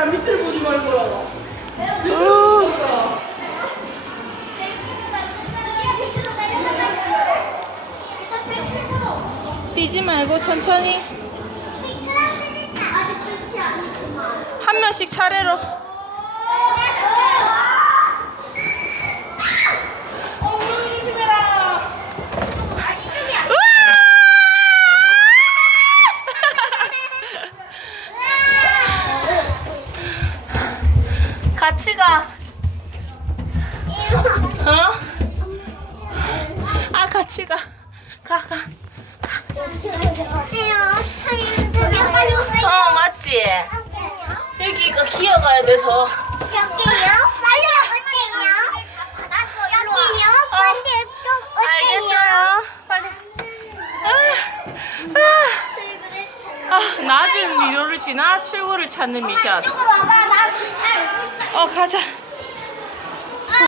야 밑을 보지 말거라. 어, 뛰지 말고 천천히 한 명씩 차례로. 같이 가. 어? 아 같이 가. 가 가. 어 맞지. 여기가 기어가야 돼서. 알겠어요. 빨리. 아, 아, 낮은 미로를 지나 출구를 찾는 미션. 어 가자.